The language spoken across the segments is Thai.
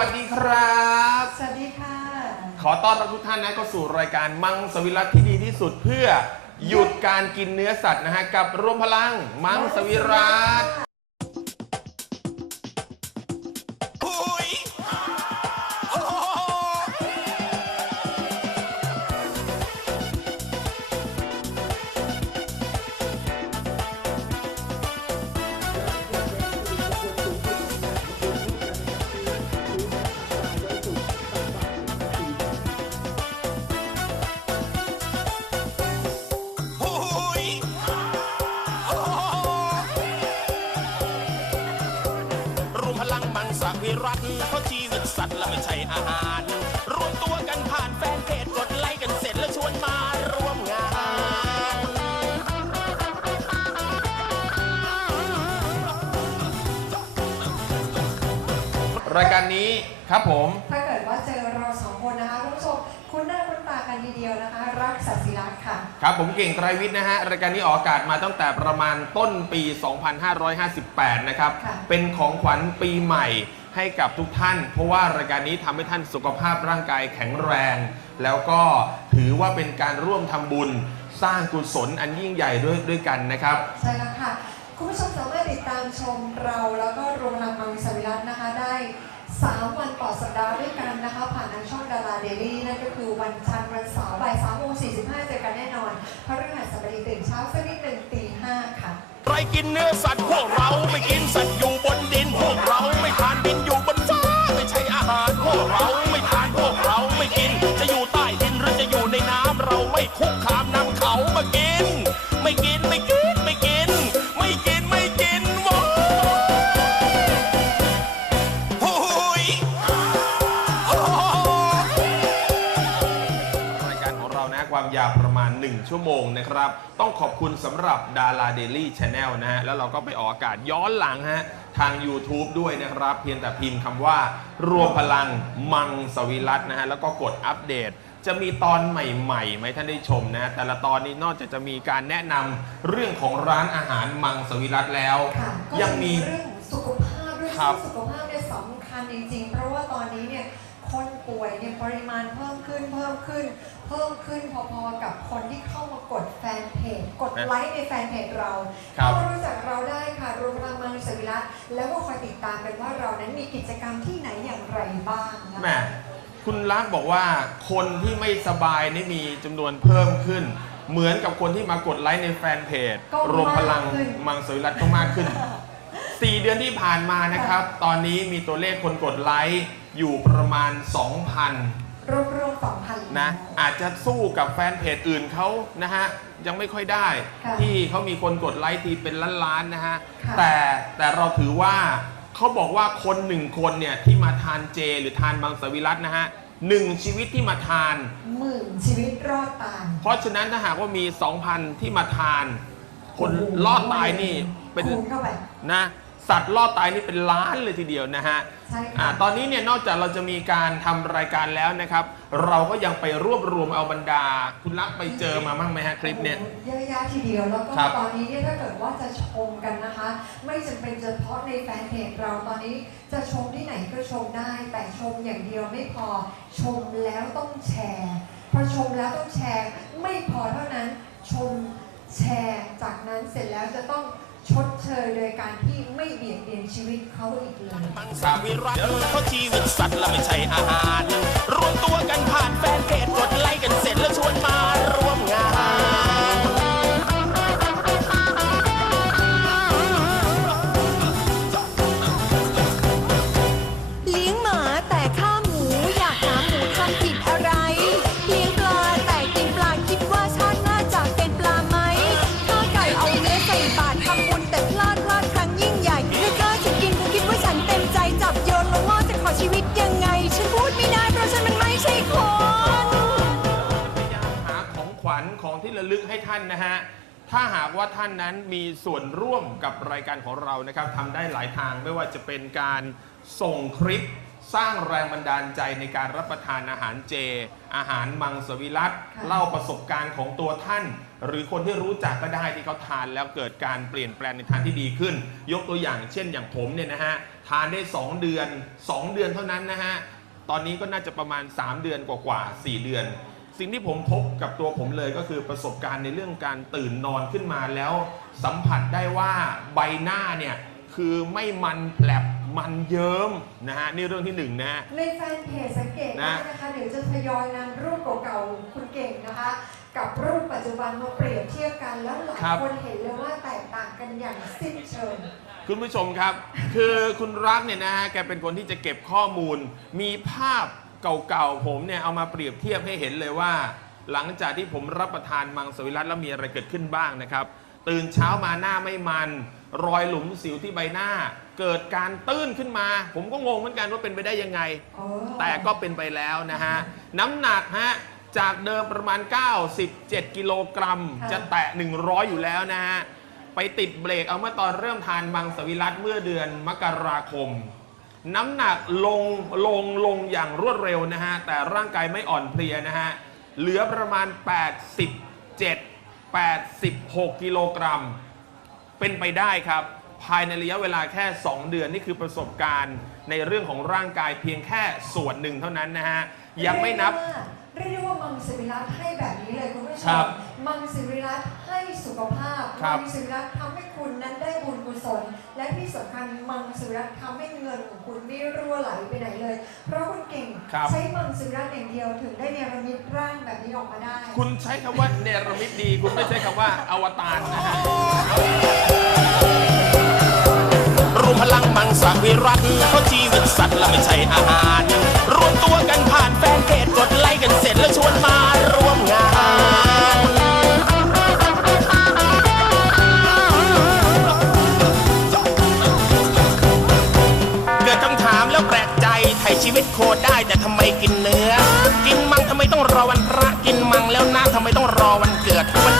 วัสดีครับ สวัสดีค่ะ ขอต้อนรับทุกท่านนะเข้าสู่รายการมังสวิรัตที่ดีที่สุดเพื่อหยุดการกินเนื้อสัตว์นะฮะกับรวมพลังมังสวิรัต มพลังมังสวิรัตเพราะชีวิตสัตว์และไม่ใช่อาหาร รวมตัวกันผ่านแฟนเพจกดไลค์กันเสร็จแล้วชวนมาร่วมงาน รายการนี้ครับผม ยวนะคะรักสัตว์ศิรักษ์ค่ะ ครับผมเก่งไกรวิทย์นะฮะ รายการนี้ออกอากาศมาตั้งแต่ประมาณต้นปี 2558 นะครับ ค่ะ เป็นของขวัญปีใหม่ให้กับทุกท่าน เพราะว่ารายการนี้ทำให้ท่านสุขภาพร่างกายแข็งแรง แล้วก็ถือว่าเป็นการร่วมทำบุญ สร้างกุศลอันยิ่งใหญ่ด้วยด้วยกันนะครับ ใช่แล้วค่ะ คุณผู้ชมสามารถติดตามชมเราแล้วก็รวมพลังมังสวิรัตนะคะได้ 3 วันต่อสัปดาห์ด้วยกันนะคะ ผ่านทางช่องดาราเดลี่นั่นก็คือวันจันทร์วันเสาร์ กินเนื้อสัตว์พวกเราไม่กินสัตว์อยู่ 1 ชั่วโมงนะครับ ต้องขอบคุณสำหรับดาราเดลี่ช n แนลนะฮะ แล้วเราก็ไปออกอากาศย้อนหลังฮะ ทาง YouTube ด้วยนะครับ เพียงแต่พิมพ์คำว่า รวมพลังมังสวิรัตนะฮะ แล้วก็กดอัปเดต จะมีตอนใหม่ๆไหมท่านได้ชมนะฮะแต่ละตอนนี้นอกจากจะมีการแนะนำเรื่องของร้านอาหารมังสวิรัตแล้ว ค่ะก็ยังจะมี เรื่องของสุขภาพด้วยครับ ซึ่งสุขภาพเนี่ยสำคัญจริงๆ เพราะว่าตอนนี้เนี่ยคนป่วยเนี่ยปริมาณเพิ่มขึ้นเพิ่มขึ้น เพิ่มขึ้นพอๆกับคนที่เข้ามากดแฟนเพจกดไลค์ในแฟนเพจเราครับ เข้ามารู้จักเราได้ค่ะรวมพลังมังสวิรัตแล้วก็คอยติดตามกันว่าเรานั้นมีกิจกรรมที่ไหนอย่างไรบ้างนะแหมคะคุณรักบอกว่าคนที่ไม่สบายนี่มีจำนวนเพิ่มขึ้น เหมือนกับคนที่มากดไลค์ในแฟนเพจก็รวมพลังมากขึ้นมังสวิรัตก็มากขึ้น 4 เดือนที่ผ่านมานะครับ ตอนนี้มีตัวเลขคนกดไลค์อยู่ประมาณ 2,000 รวมรวมสองพัน นะอาจจะสู้กับแฟนเพจอื่นเขานะฮะยังไม่ค่อยได้ค่ะที่เขามีคนกดไลค์ทีเป็นล้านๆนะฮะค่ะ แต่แต่เราถือว่าเขาบอกว่าคนหนึ่งคนเนี่ยที่มาทานเจ หรือทานมังสวิรัตนะฮะหนึ่งชีวิตที่มาทาน หมื่นชีวิตรอดตาย เพราะฉะนั้นถ้าหากว่ามี 2,000 ที่มาทาน คนโอ้โห รอดตายนี่เป็นคูณเข้าไปนะ สัตว์รอดตายนี่เป็นล้านเลยทีเดียวนะฮะใช่อ่าค่ะตอนนี้เนี่ยนอกจากเราจะมีการทำรายการแล้วนะครับ เราก็ยังไปรวบรวมเอาบรรดา คุณลักษณ์ไปเจอมาบ้างไหมฮะคลิปเนี่ย โอ้โหเยอะแยะทีเดียวแล้วก็ครับ ตอนนี้เนี่ยถ้าเกิดว่าจะชมกันนะคะ ไม่จำเป็นเฉพาะในแฟนเพจเราตอนนี้จะชมที่ไหนก็ชมได้ แต่ชมอย่างเดียวไม่พอชมแล้วต้องแชร์พอชมแล้วต้องแชร์ไม่พอเท่านั้นชมแชร์ จากนั้นเสร็จแล้วจะต้องชดเชยโดยการที่ไม่เบียดเบียน ชีวิตเขาอีกเลย มังสวิรัตเพราะชีวิตสัตว์และไม่ใช่อาหาร รวมตัวกันผ่านแฟนเพจ ระลึกให้ท่านนะฮะ ถ้าหากว่าท่านนั้นมีส่วนร่วมกับรายการของเรานะครับทำได้หลายทางไม่ว่าจะเป็นการส่งคลิปสร้างแรงบันดาลใจในการรับประทานอาหารเจ อาหารมังสวิรัตค่ะเล่าประสบการณ์ของตัวท่าน หรือคนที่รู้จักก็ได้ที่เขาทานแล้วเกิดการเปลี่ยนแปลงในทางที่ดีขึ้น ยกตัวอย่างเช่นอย่างผมเนี่ยนะฮะ ทานได้ 2 เดือน 2 เดือนเท่านั้นนะฮะ ตอนนี้ก็น่าจะประมาณ 3 เดือนกว่าๆ4เดือน สิ่งที่ผมพบกับตัวผมเลยก็คือประสบการณ์ในเรื่องการตื่นนอนขึ้นมาแล้ว สัมผัสได้ว่าใบหน้าเนี่ยคือไม่มันแผลบมันเยิ้มนะฮะนี่เรื่องที่หนึ่งนะฮะ ในแฟนเพจสังเกตได้นะคะเดี๋ยวจะทยอยนำรูปเก่าๆคุณเก่งนะคะ กับรูปปัจจุบันมาเปรียบเทียบกันแล้วหลายครับ คนเห็นเลยว่าแตกต่างกันอย่างสิ้นเชิง คุณผู้ชมครับ คือคุณรักเนี่ยนะฮะแกเป็นคนที่จะเก็บข้อมูล มีภาพ เก่าๆ ผมเนี่ยเอามาเปรียบเทียบให้เห็นเลยว่า หลังจากที่ผมรับประทานมังสวิรัตแล้วมีอะไรเกิดขึ้นบ้างนะครับ ตื่นเช้ามาหน้าไม่มัน รอยหลุมสิวที่ใบหน้า เกิดการตื้นขึ้นมา ผมก็งงเหมือนกันว่าเป็นไปได้ยังไงอ๋อแต่ก็เป็นไปแล้วนะฮะ น้ำหนักฮะจากเดิมประมาณ 97 กิโลกรัมค่ะจะแตะ 100 อยู่แล้วนะฮะ ไปติดเบรกเอาเมื่อตอนเริ่มทานมังสวิรัตเมื่อเดือนมกราคม น้ำหนักลงลงลงอย่างรวดเร็วนะฮะ แต่ร่างกายไม่อ่อนเพลียนะฮะ เหลือประมาณ 87 86 กิโลกรัม เป็นไปได้ครับ ภายในระยะเวลาแค่ 2 เดือนนี่คือประสบการณ์ในเรื่องของร่างกายเพียงแค่ส่วนหนึ่งเท่านั้นนะฮะ ยังไม่นับ เรียกได้ว่ามังสวิรัตให้แบบนี้เลยคุณผู้ชครัมบมังสวิรัตให้สุขภาพครับ มังสวิรัตทำให้คุณนั้นได้บุญกุศล และที่สำคัญมังสวิรัตทำให้เงินของคุณไม่รั่วไหลไปไหนเลย เพราะคุณเก่งครับ ใช้มังสวิรัตอย่างเดียวถึงได้เนรมิตร่างแบบนี้ออกมาได้ คุณใช้คำว่าเนรมิตดี คุณไม่ใช้คำว่าอวตารนะฮะรวมพลังมังสวิรัตเพราะชีวิตสัตว์และไม่ใช่อาหาร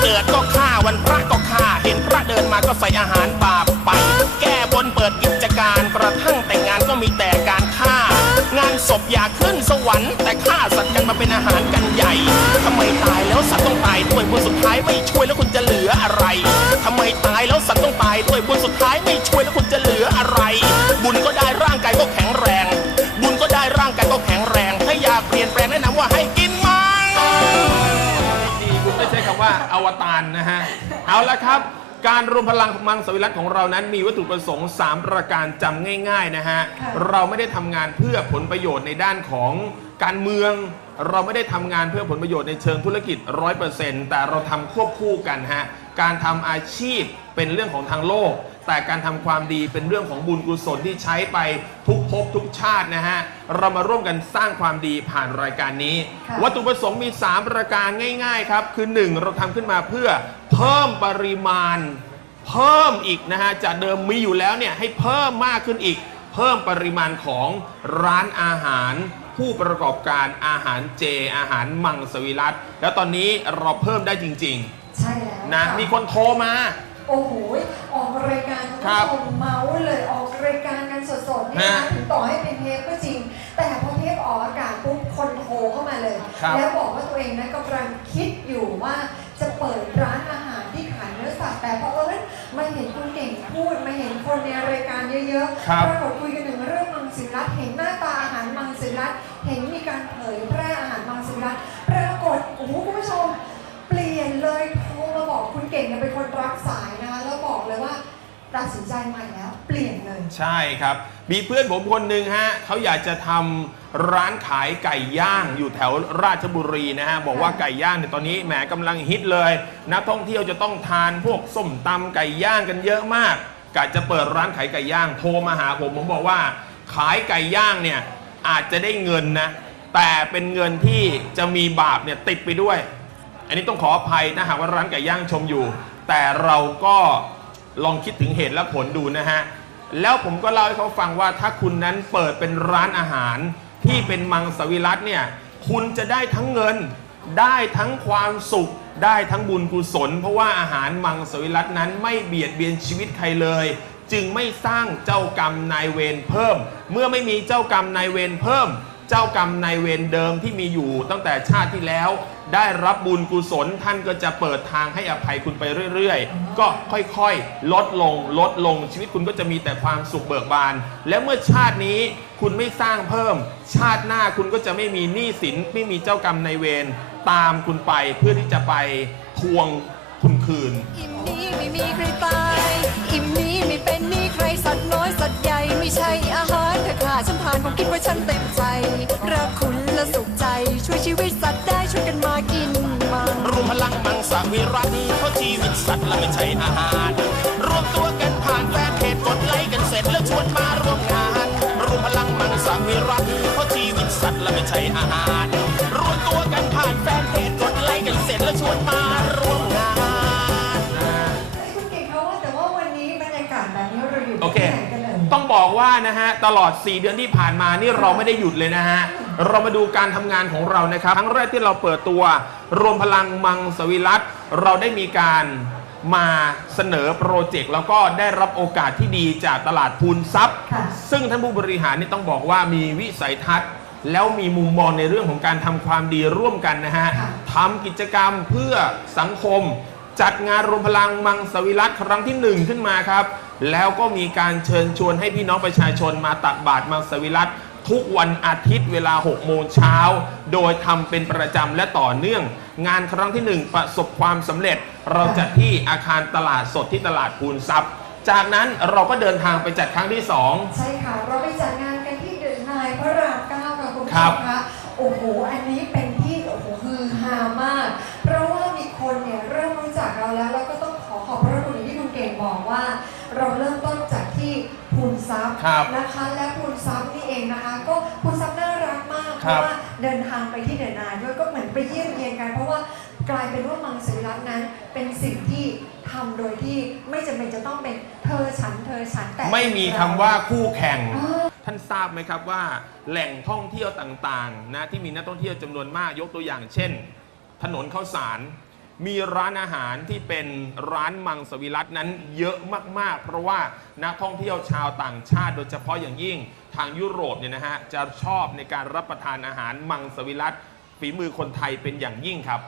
เกิดก็ฆ่าวันพระก็ฆ่าเห็นพระเดินมาก็ใส่อาหารบาปไป แก้บนเปิดกิจการกระทั่งแต่งงานก็มีแต่การฆ่า งานศพอยากขึ้นสวรรค์ ว่าอวตารนะฮะ เอาละครับ การรวมพลังมังสวิรัตของเรานั้นมีวัตถุประสงค์ 3 ประการจำง่าย ๆ นะฮะค่ะเราไม่ได้ทำงานเพื่อผลประโยชน์ในด้านของการเมือง เราไม่ได้ทำงานเพื่อผลประโยชน์ในเชิงธุรกิจ 100%แต่เราทำควบคู่กันฮะ การทำอาชีพเป็นเรื่องของทางโลก แต่การทำความดีเป็นเรื่องของบุญกุศลที่ใช้ไปทุกภพทุกชาตินะฮะ เรามาร่วมกันสร้างความดีผ่านรายการนี้ค่ะวัตถุประสงค์มี 3 ประการง่ายๆครับ คือ 1 เราทำขึ้นมาเพื่อเพิ่มปริมาณ เพิ่มอีกนะฮะ จากเดิมมีอยู่แล้วเนี่ยให้เพิ่มมากขึ้นอีก เพิ่มปริมาณของร้านอาหารผู้ประกอบการอาหารเจ อาหารมังสวิรัตแล้วตอนนี้เราเพิ่มได้จริงใช่แล้วๆนะค่มีคนโทรมา โอ้โหออกรายการคุณครับผู้ชมเมาส์เลยออกรายการกันสดๆเนี่ยฮะนะถึงต่อให้เป็นเทปก็จริง แต่พอเทปออกอากาศปุ๊บคนโทรเข้ามาเลย ครับแล้วบอกว่าตัวเองนะกำลังคิดอยู่ว่าจะเปิดร้านอาหารที่ขายเนื้อสัตว์แต่พอเอิญมาเห็นคุณเก่งพูดมาเห็นคนในรายการเยอะครับๆปรากฏคุยกันถึงเรื่องมังสวิรัตเห็นหน้าตาอาหารมังสวิรัตเห็นมีการเผยแพร่อาหารมังสวิรัตปร ตัดสินใจใหม่แล้ว เปลี่ยนเลย ใช่ครับ มีเพื่อนผมคนหนึ่งฮะเขาอยากจะทำร้านขายไก่ย่างอยู่แถวราชบุรีนะฮะ บอกว่าไก่ย่างเนี่ยตอนนี้แหมกำลังฮิตเลยนักท่องเที่ยวจะต้องทานพวกส้มตำไก่ย่างกันเยอะมากกะจะเปิดร้านขายไก่ย่างโทรมาหาผมผมบอกว่า ขายไก่ย่างเนี่ยอาจจะได้เงินนะ แต่เป็นเงินที่จะมีบาปเนี่ยติดไปด้วย อันนี้ต้องขออภัยถ้าหากว่าร้านไก่ย่างชมอยู่ แต่เราก็ ลองคิดถึงเหตุและผลดูนะฮะ แล้วผมก็เล่าให้เขาฟังว่าถ้าคุณนั้นเปิดเป็นร้านอาหารที่เป็นมังสวิรัตเนี่ย คุณจะได้ทั้งเงิน ได้ทั้งความสุข ได้ทั้งบุญกุศล เพราะว่าอาหารมังสวิรัตนั้นไม่เบียดเบียนชีวิตใครเลย จึงไม่สร้างเจ้ากรรมนายเวรเพิ่ม เมื่อไม่มีเจ้ากรรมนายเวรเพิ่ม เจ้ากรรมนายเวรเดิมที่มีอยู่ตั้งแต่ชาติที่แล้ว ได้รับบุญกุศลท่านก็จะเปิดทางให้อภัยคุณไปเรื่อยๆ ก็ค่อยๆ ลดลงลดลงชีวิตคุณก็จะมีแต่ความสุขเบิกบาน และเมื่อชาตินี้คุณไม่สร้างเพิ่ม ชาติหน้าคุณก็จะไม่มีหนี้สินไม่มีเจ้ากรรมในายเวรตามคุณไปเพื่อที่จะไปทวงคุณคืน อิ่มนี้ไม่มีใครตาย อิ่มนี้ไม่เป็นหนี้ใครสัตว์น้อยสัตว์ใหญ่ไม่ใช่อาหารแต่ขา ฉันทานผมคิดว่าฉันเต็มใจรักคุณและสุขใจ ช่วยชีวิตสัตว์ได้ช่วยกันมากินมังรวมพลังมังสวิรัติเพราะชีวิตสัตว์และไม่ใช่อาหาร นะฮะ ตลอด 4 เดือนที่ผ่านมานี่เราไม่ได้หยุดเลยนะฮะ เรามาดูการทำงานของเรานะครับ ครั้งแรกที่เราเปิดตัว รวมพลังมังสวิรัตเราได้มีการมาเสนอโปรเจกต์แล้วก็ได้รับโอกาสที่ดีจากตลาดพูนทรัพย์ค่ะซึ่งท่านผู้บริหารนี่ต้องบอกว่ามีวิสัยทัศน์ แล้วมีมุมมองในเรื่องของการทำความดีร่วมกันนะฮะค่ะทำกิจกรรมเพื่อสังคม จัดงานรวมพลังมังสวิรัตครั้งที่หนึ่งขึ้นมาครับ แล้วก็มีการเชิญชวนให้พี่น้องประชาชนมาตักบาตรมังสวิรัตทุกวันอาทิตย์เวลา 6 โมงเช้า โดยทำเป็นประจำและต่อเนื่อง งานครั้งที่หนึ่งประสบความสำเร็จ เราจัดที่อาคารตลาดสดที่ตลาดพูนทรัพย์ จากนั้นเราก็เดินทางไปจัดครั้งที่สองใช่ค่ะ เราไปจัดงานกันที่เดินนายพระรามเก้าค่ะคุณผู้ครัชบมคะโอ้โห อันนี้เป็น ครับนะคะ และพูนซับนี่เองนะคะ ก็พูนซับน่ารักมากเพครับราะว่าเดินทางไปที่เดินนายด้วยก็เหมือนไปเยี่ยมเยียนกัน เพราะว่ากลายเป็นว่ามังสวิรัตนั้นเป็นสิ่งที่ทำโดยที่ไม่จำเป็นจะต้องเป็นเธอฉันเธอฉันแต่ ไม่มีคำว่าคู่แข่งอ่าท่านทราบไหมครับว่าแหล่งท่องเที่ยวต่างๆนะที่มีนักท่องเที่ยวจำนวนมากยกตัวอย่างเช่น ถนนข้าวสาร มีร้านอาหารที่เป็นร้านมังสวิรัตนั้นเยอะมาก ๆ เพราะว่านักท่องเที่ยวชาวต่างชาติ โดยเฉพาะอย่างยิ่งทางยุโรปเนี่ยนะฮะจะชอบในการรับประทานอาหารมังสวิรัตฝีมือคนไทยเป็นอย่างยิ่งครับ